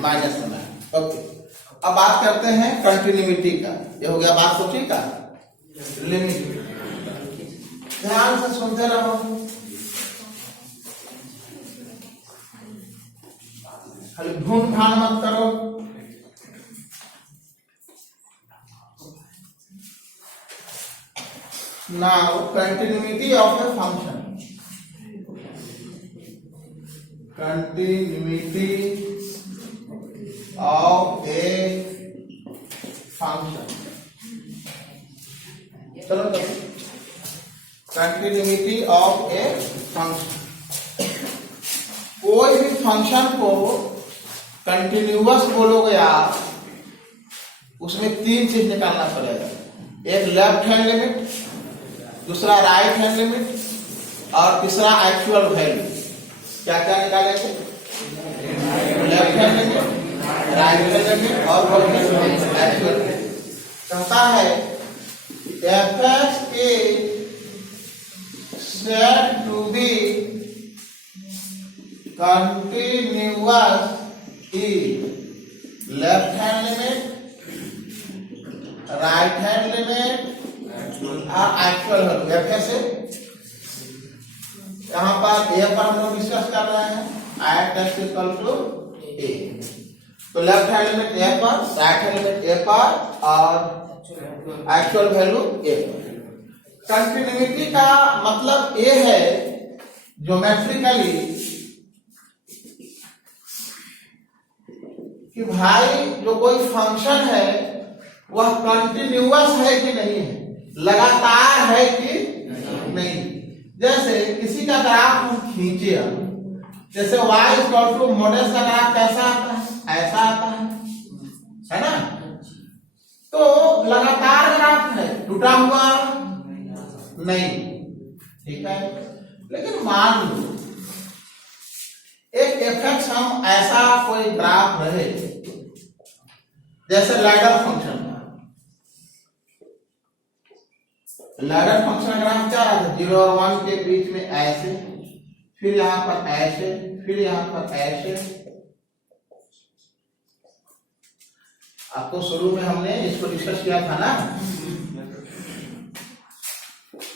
-1 है। ओके, अब बात करते हैं कंटिन्यूटी का। ये हो गया बात सोची का लिमिट। ध्यान से सुनते रहो, खाली भूल भान मत करो। Now continuity of the function, continuity of a function, चलो कंटिन्यूटी ऑफ ए फंक्शन। कोई भी फंक्शन को कंटिन्यूअस बोलोगे आप, उसमें 3 चीज निकालना पड़ेगा, एक लेफ्ट हैंड लिमिट, दूसरा राइट हैंड लिमिट और तीसरा एक्चुअल वैल्यू। क्या क्या निकालेंगे? Left hand limit, right hand limit और एक्चुअल। कहता है f(x) is said to be continuous if left hand limit, right hand limit और एक्चुअल वैल्यू। f से यहाँ पर a पर हम लोग डिस्कस कर रहे हैं, x इक्वल टू a, तो लेफ्ट हैंड लिमिट a पर, राइट हैंड लिमिट a पर और एक्चुअल वैल्यू a पर। कंटिन्यूटी का मतलब ये है ज्योमेट्रिकली कि भाई जो कोई फंक्शन है वह कंटिन्यूअस है कि नहीं है, लगातार है कि नहीं। जैसे किसी का ग्राफ हम खींचे, जैसे y इक्वल टू मॉडल का ग्राफ कैसा आता है, ऐसा आता है ना। तो लगातार ग्राफ है, टूटा हुआ नहीं, ठीक है। लेकिन मान लो एक f(x) हम ऐसा कोई ग्राफ रहे, जैसे ladder function, ladder function graph क्या रहा था, 0 और 1 के बीच में ऐसे, फिर यहां पर ऐसे, फिर यहां पर ऐसे, आपको शुरू में हमने इसको डिस्कस किया था ना,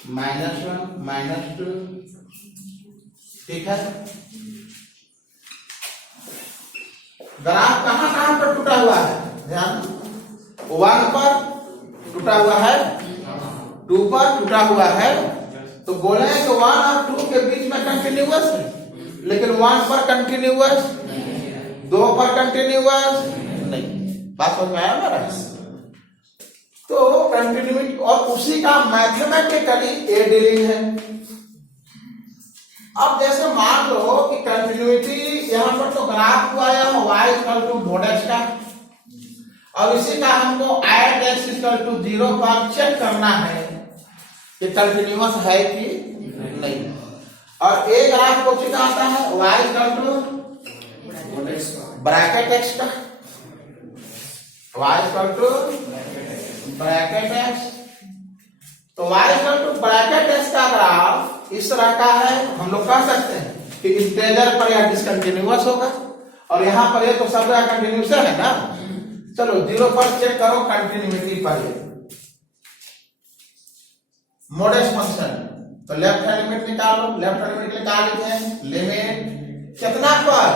-1 -2, ठीक है। ग्राफ कहां कहां पर टूटा हुआ है, ध्यान, 1 पर टूटा हुआ है, 2 पर टूटा हुआ है, तो बोले कि 1 और 2 के बीच में कंटिन्यूअस है, लेकिन 1 पर कंटिन्यूअस, 2 पर कंटिन्यूअस नहीं। बात समझ में आया हमारा? तो कंटिन्यूटी और उसी का मैथमेटिकली ए डीलिंग है। अब जैसे मान लो कि कंटिन्यूटी यहां पर तो ग्राफ हुआ है y = mod x का, और इसी का हमको एट x = 0 पर चेक करना है कि कंटिन्यूअस है कि नहीं। और ए ग्राफ को चुका आता है y = ब्रैकेट x का, y = ब्रैकेट x, तो y = ब्रैकेट x का ग्राफ इस तरह का है। हम लोग कह सकते हैं कि इंटीजर पर यह डिसकंटिन्यूअस होगा, और यहां पर ये तो सब कंटिन्यूअस है ना। चलो 0 पर चेक करो कंटिन्यूटी पर, mod x फंक्शन, तो लेफ्ट हैंड लिमिट निकालो। लेफ्ट हैंड लिमिट निकाल लिखे हैं, लिमिट कितना पर,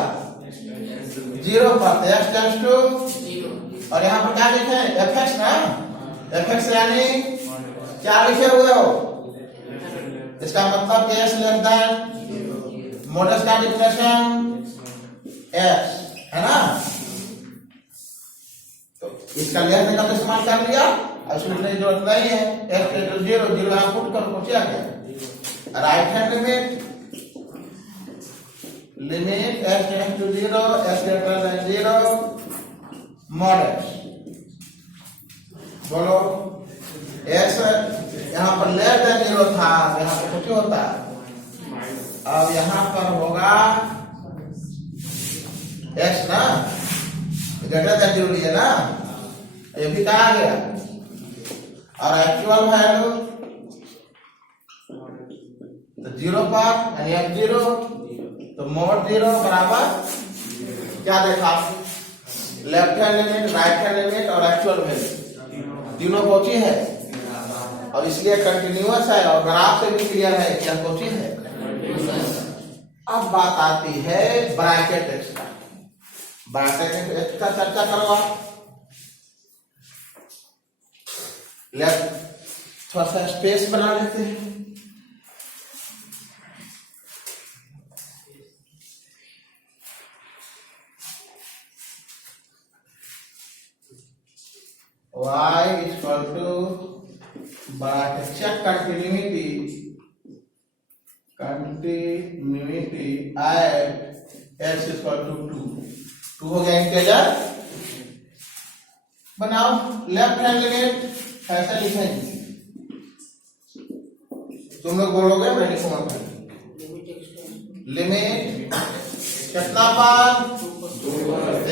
0 पर, तो x टेंड्स टू 0, और यहां पर क्या लिखे हैं, fx ना, fx यानी क्या लिखे हुए हो, इसका मतलब s less than mod x का डिफिनेशन x है ना, तो इसका लेस देन का इस्तेमाल कर लिया, इसमें जरूरत नहीं है, x = 0, 0 यहां पुट कर पूछा गया। Right hand limit x tends to 0, s > 0, mod x, बोलो x यहां पर लेस देन 0 था, यहां पर कुछ होता, अब यहां पर होगा x ना, ग्रेटर देन 0 है ना, ये भी कहा गया, और एक्चुअल वैल्यू तो 0 पर यानी f0, तो mod 0 बराबर क्या देखा, left hand limit, right hand limit और एक्चुअल वैल्यू तीनों पहुंची है, और इसलिए कंटिन्यूअस है, और ग्राफ से भी क्लियर है क्या पहुंची है। अब बात आती है ब्रैकेट x का, ब्रैकेट x का चर्चा करो आप। लेफ्ट थोड़ा सा स्पेस बना लेते हैं, y = bracket check continuity at x = 2 हो गया इंटीजर। बनाओ लेफ्ट हैंड लिमिट ऐसा लिखेंगे, तुम लोग बोलोगे मैं लिखूंगा, लिमिट कितना पर,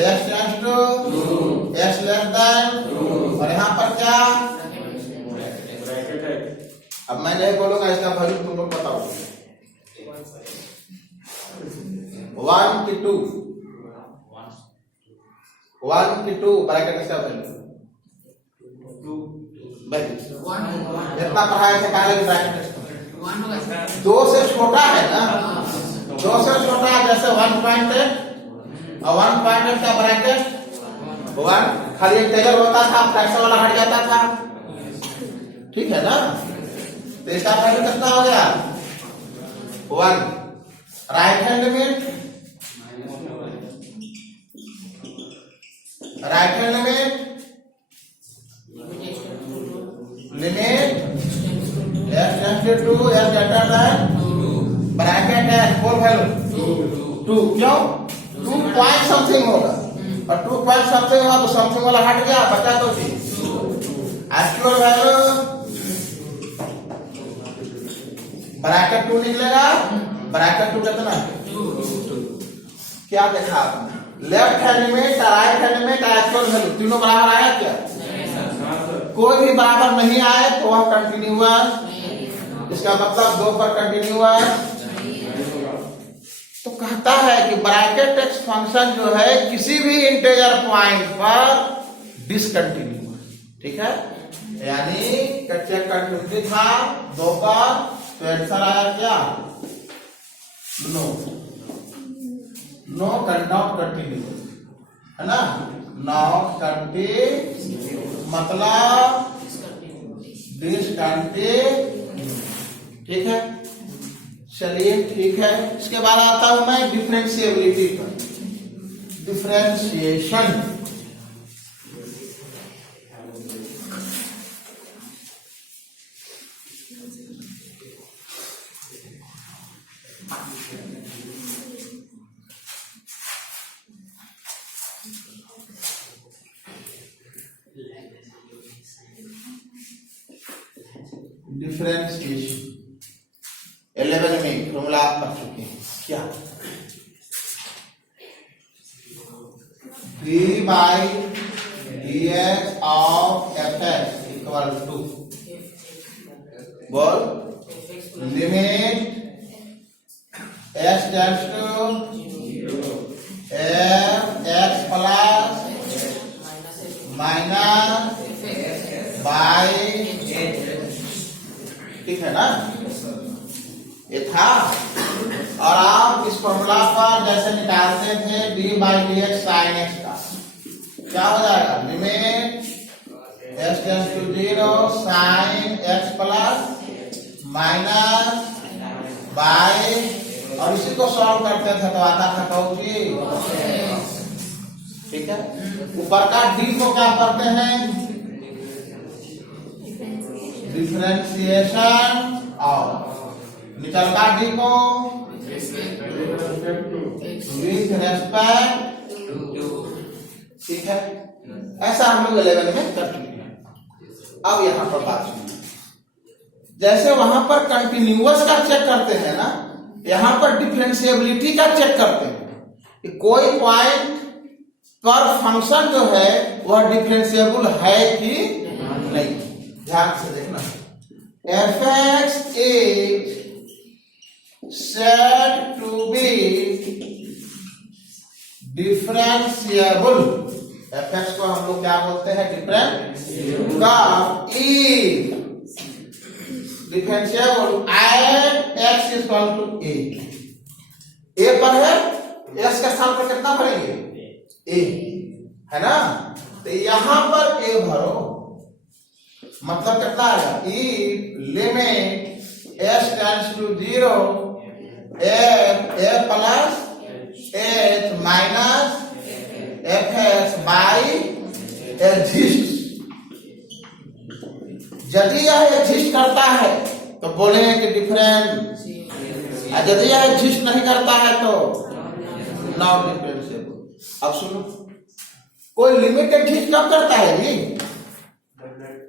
x tends to x less than, और यहां पर क्या, अब मैं नहीं बोलूंगा, इसका वैल्यू तुम लोग बताओ, 1 to 2, 1 to 2 ब्रैकेट इसका वैल्यू 2, इतना पढ़ाया था काले ब्रैकेट 2 से छोटा है ना, 2 से छोटा जैसे 1.8 और 1.8 का ब्रैकेट 1 खाली इंटीजर होता था, फ्रैक्शन वाला हट जाता था, ठीक है ना, तो इसका वैल्यू कितना हो गया 1। Right hand limit, right hand limit x tends to 2, s greater than bracket है फुल वैल्यू 2, क्यों 2 पॉइंट समथिंग होगा, और 2 पॉइंट समथिंग हुआ तो समथिंग वाला हट गया, बचा तो जी एक्चुअल वैल्यू ब्रैकेट 2 निकलेगा, ब्रैकेट 2 कितना, 2। क्या देखा आपने, left hand limit, right hand limit, actual value तीनों बराबर आया क्या, कोई भी बराबर नहीं आए तो वह कंटिन्यूअस, इसका मतलब 2 पर कंटिन्यूअस। तो कहता है कि ब्रैकेट x फंक्शन जो है किसी भी इंटीजर पॉइंट पर डिसकंटिन्यूअस, ठीक है। यानी चेक कंटिन्यूटी था 2 का, तो आंसर आया क्या? नो, नॉट कंटिन्यूअस, है ना, नॉट कंटिन्यूअस मतलब डिसकंटिन्यूअस, ठीक है। चलिए ठीक है, इसके बाद आता हूं मैं डिफरेंशिएबिलिटी पर, डिफरेंशिएशन। डिफरेंशिएशन 11 में फॉर्मूला आप पढ़ चुके हैं क्या? d by dx of fx equal to, बोल, limit x tends to f x plus minus by, ठीक है ना, ये था। और आप इस फॉर्मूला पर जैसे निकालते थे d by d x sine x का, क्या हो जाएगा? Limit x tends to 0 sine x plus minus by, और इसी को सॉल्व करते थे तो आता था कहोगी, ठीक है। ऊपर का d को क्या करते हैं? डिफरेंशिएशन, और निचल का d को विथ रेस्पेक्ट, ठीक है। ऐसा हम लोग 11 में कर चुके हैं। अब यहां पर बात सुनिए, जैसे वहां पर कंटिन्यूअस का चेक करते हैं ना, यहां पर डिफरेंशिएबिलिटी का चेक करते हैं कि कोई पॉइंट पर फंक्शन जो है वह डिफरेंशिएबल है कि नहीं। ध्यान से देखना, fx is said to be differentiable, fx को हम लोग क्या बोलते हैं? डिफरेंशिएबल का differentiable eight x is equal to a पर है, x के स्थान पर कितना भरेंगे? a, है ना। तो यहां पर a भरो, मतलब कितना आएगा? ई limit s tends to 0 f plus h minus fx by exist. यदि यह एग्जिस्ट करता है तो बोलेंगे कि डिफरेंस, यदि यह एग्जिस्ट नहीं करता है तो नॉट डिफरेंशिएबल। अब सुनो, कोई लिमिट एग्जिस्ट कब करता है जी?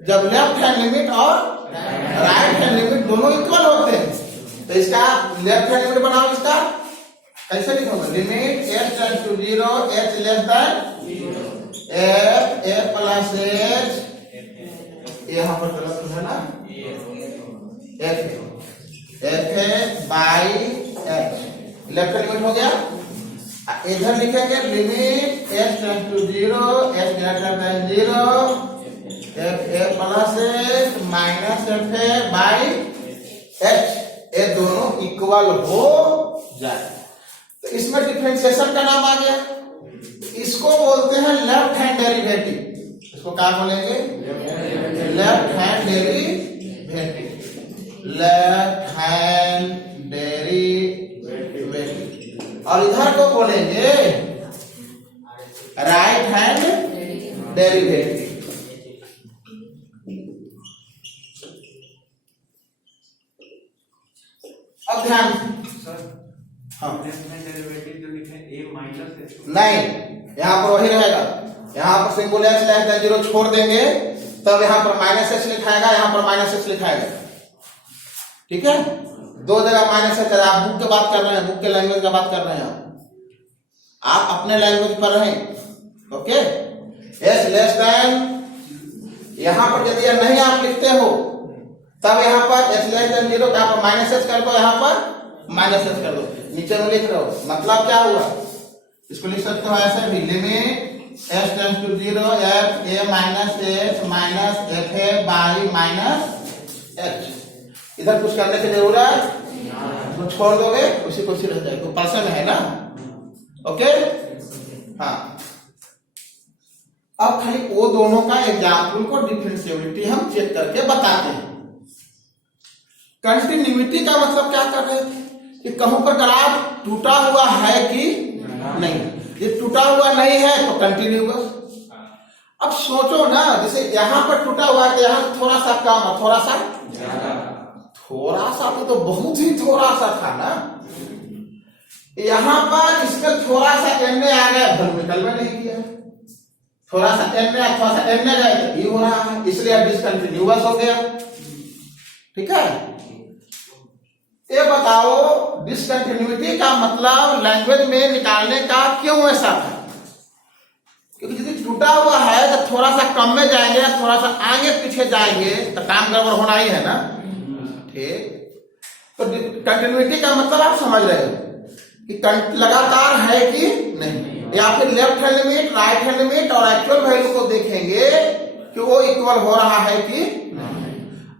जब लेफ्ट हैंड लिमिट और राइट हैंड लिमिट दोनों इक्वल होते हैं। तो इसका लेफ्ट हैंड लिमिट बनाओ, इसका कैसे लिखोगे? Limit s tends to 0 h less than f plus h, यहां पर गलत है ना, f by h, left hand limit हो गया। इधर लिखेंगे limit s tends to 0 h greater than 0 f plus h minus f by h, ये दोनों इक्वल हो जाए तो इसमें डिफरेंशिएशन का नाम आ गया। इसको बोलते हैं लेफ्ट हैंड डेरिवेटिव। इसको क्या बोलेंगे? Left hand derivative, left hand derivative. और इधर को बोलेंगे राइट हैंड डेरिवेटिव। अब ध्यान, हाँ, डेरिवेटिव जो लिखे a माइनस नहीं, यहाँ पर वही रहेगा। यहाँ पर सिंबल h लेस देन 0 छोड़ देंगे, तब यहाँ पर माइनस h लिखाएगा, यहाँ पर माइनस h लिखाएगा, ठीक है। दो जगह माइनस h। आप बुक की बात कर रहे हैं, बुक के लैंग्वेज का बात कर रहे हैं, आप अपने लैंग्वेज पर रहें, ओके। h लेस देन, यहाँ पर यदि नहीं आप लिखते हो तब यहाँ पर h लेस देन 0 का आप माइनस h कर दो, यहाँ पर माइनस h कर दो, नीचे में लिख रहे हो। मतलब क्या हुआ? इसको लिख सकते हो ऐसे भी, limit s tends to 0 f a minus h minus f a by minus h. इधर कुछ करने की जरूरत तो छोड़ दोगे, उसी को रह जाएगा। तो पर्सन है ना, ओके। हाँ, अब खाली वो दोनों का एग्जाम्पल को डिफरेंशिएबिलिटी हम चेक करके बताते हैं। कंटिन्यूटी का मतलब क्या कर रहे थे कि कहूं पर ग्राफ टूटा हुआ है कि नहीं। ये टूटा हुआ नहीं है तो कंटिन्यूअस। अब सोचो ना, जैसे यहां पर टूटा हुआ है तो यहां थोड़ा सा कम और थोड़ा सा ज्यादा। थोड़ा सा तो बहुत ही थोड़ा सा था ना। यहां पर इसमें थोड़ा सा एन आ गया, वोल्यूमेट्रिक में नहीं किया। थोड़ा सा एन में थोड़ा सा एन में गए तो ये हो रहा है, इसलिए डिसकंटिन्यूअस हो गया। ठीक है, ये बताओ डिसकंटिन्यूटी का मतलब लैंग्वेज में निकालने का क्यों ऐसा था? क्योंकि यदि टूटा हुआ है तो थोड़ा सा कम में जाएंगे, थोड़ा सा आगे पीछे जाएंगे तो काम गड़बड़ होना ही है ना। ठीक, तो कंटिन्यूटी का मतलब आप समझ रहे हो कि लगातार है कि नहीं, या फिर left hand limit right hand limit और एक्चुअल वैल्यू को देखेंगे कि वो इक्वल हो रहा है कि नहीं।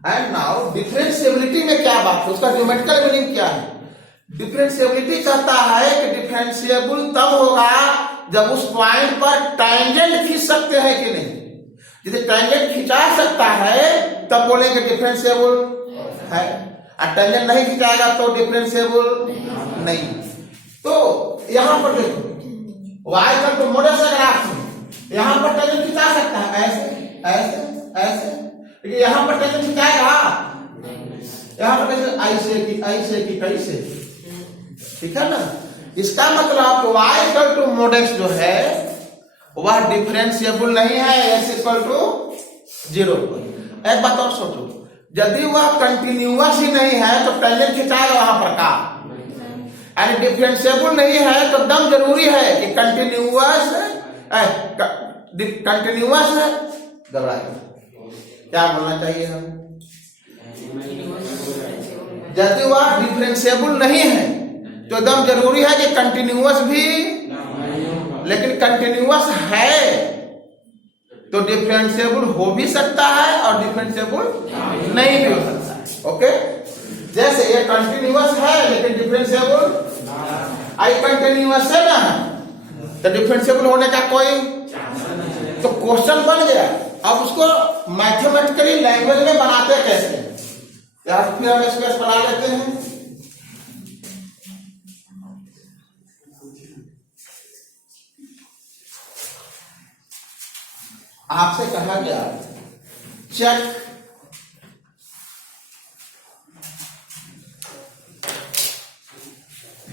एंड नाउ डिफरेंशिएबिलिटी में क्या बात है, उसका ज्योमेट्रिकल मीनिंग क्या है? डिफरेंशिएबिलिटी कहता है कि डिफरेंशिएबल तब होगा जब उस पॉइंट पर टैंजेंट खींच सकते हैं कि नहीं। यदि टैंजेंट खिंचा सकता है तब बोलेंगे डिफरेंशिएबल है, और टैंजेंट नहीं खिंचाएगा तो डिफरेंशिएबल नहीं। तो यहां पर देखो y का तो मॉडल से ग्राफ है, यहां पर टैंजेंट खिंचा सकता है ऐसे ऐसे ऐसे, लेकिन यहां पर टैंजेंट खिंचाएगा, यहां पर ऐसे की कैसे। ठीक है ना, इसका मतलब y टू मॉडल जो है वह डिफरेंशिएबल नहीं है, s इक्वल टू 0। एक बात और सोचो, यदि वह कंटिन्यूअस ही नहीं है तो टैंजेंट खिंचाएगा वहां पर का, यानी डिफरेंशिएबल नहीं है तो एकदम जरूरी है कि कंटिन्यूअस है। घबराए, क्या बोलना चाहिए हम? यदि वह डिफरेंशिएबल नहीं है तो एकदम जरूरी है कि कंटिन्यूअस भी, लेकिन कंटिन्यूअस है तो डिफरेंशिएबल हो भी सकता है और डिफरेंशिएबल नहीं भी हो सकता है। ओके, जैसे ये कंटिन्यूअस है लेकिन डिफरेंशिएबल आई कंटिन्यूअस है ना, तो डिफरेंशिएबल होने का कोई, तो क्वेश्चन बन गया। अब उसको मैथमेटिकली लैंग्वेज में बनाते कैसे, यार फिर हम स्केच बना लेते हैं। आपसे कहा गया check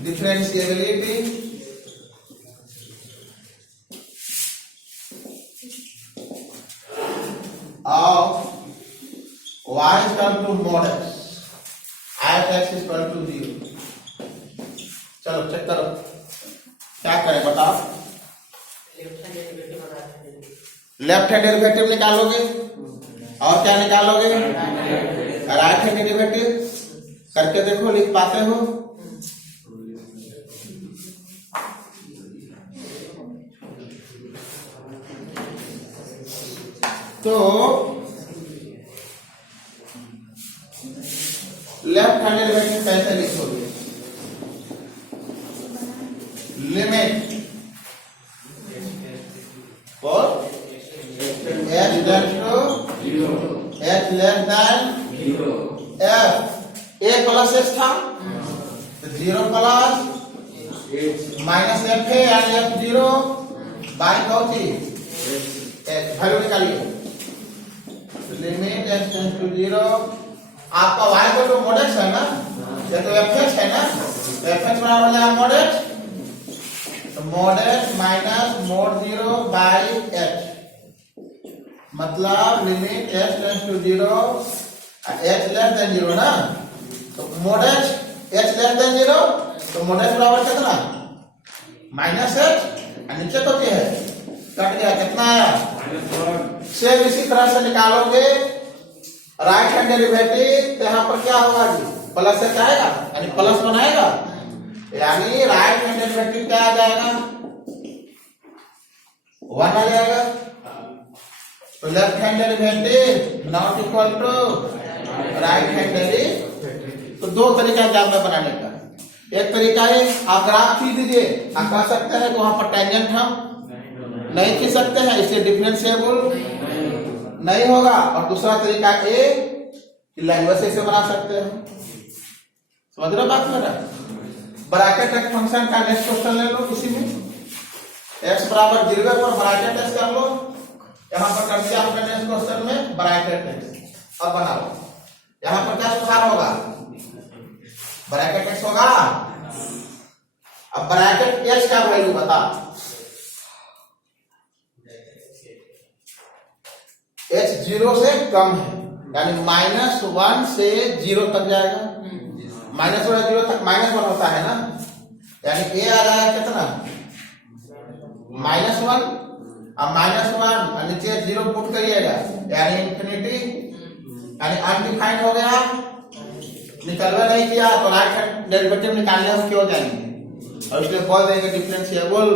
differentiability of y is equal to mod x x is equal to 0। चलो चेक करो, क्या करें बताओ। लेफ्ट हैंड डेरिवेटिव निकालोगे और क्या निकालोगे, राइट हैंड डेरिवेटिव। करके देखो, लिख पाते हो? तो लेफ्ट हैंड डेरिवेटिव कैसे लिखोगे? लिमिट और h tends to 0, h less than 0, f a plus s था तो 0 प्लस माइनस f है यानी f 0 बाई कौन सी वैल्यू निकालिए। लिमिट h tends to 0, आपका y को तो mod x है ना, ये तो fx है ना, fx बराबर हो जाएगा mod x, तो mod x minus mod 0 by h, मतलब limit h tends to 0 h less then 0 ना, तो mod x h less then 0, तो mod x बराबर कितना माइनस h, नीचे तो क्या है कट गया, कितना आया सेम। इसी तरह से निकालोगे राइट हैंड डेरिवेटिव, तो यहाँ पर क्या होगा जी, प्लस से क्या आएगा यानी प्लस बनाएगा, यानी राइट हैंड डेरिवेटिव क्या आ जाएगा 1 आ जाएगा। तो left hand derivative not equal to right hand derivative. तो दो तरीका एग्जाम में बनाने का। एक तरीका है आप ग्राफ खींच दीजिए, आप कह सकते हैं कि वहां पर टेंजेंट हम नहीं खींच सकते हैं, इसलिए डिफरेंशिएबल नहीं होगा। और दूसरा तरीका ए लैंग्वेज से बना सकते हैं। समझ रहे बात मेरा? ब्रैकेट एक फंक्शन का नेक्स्ट क्वेश्चन ले लो, किसी में x बराबर 0 पर ब्रैकेट x कर लो। यहाँ पर कर दिया हमने नेक्स्ट क्वेश्चन में ब्रैकेट x। अब बनाओ, यहाँ पर क्या सुधार होगा? ब्रैकेट x होगा। अब ब्रैकेट x का वैल्यू बता। h 0 से कम है, यानी -1 से 0 तक जाएगा। -1 से 0 तक -1 होता है ना, यानी a आ रहा है कितना? -1। अब -1 और नीचे 0 पुट करिएगा, यानी इंफिनिटी, यानी अनडिफाइंड हो गया। निकलवा नहीं किया तो राइट हैंड डेरिवेटिव निकालने हम क्यों जाएंगे, और इसलिए बोल देंगे डिफरेंशिएबल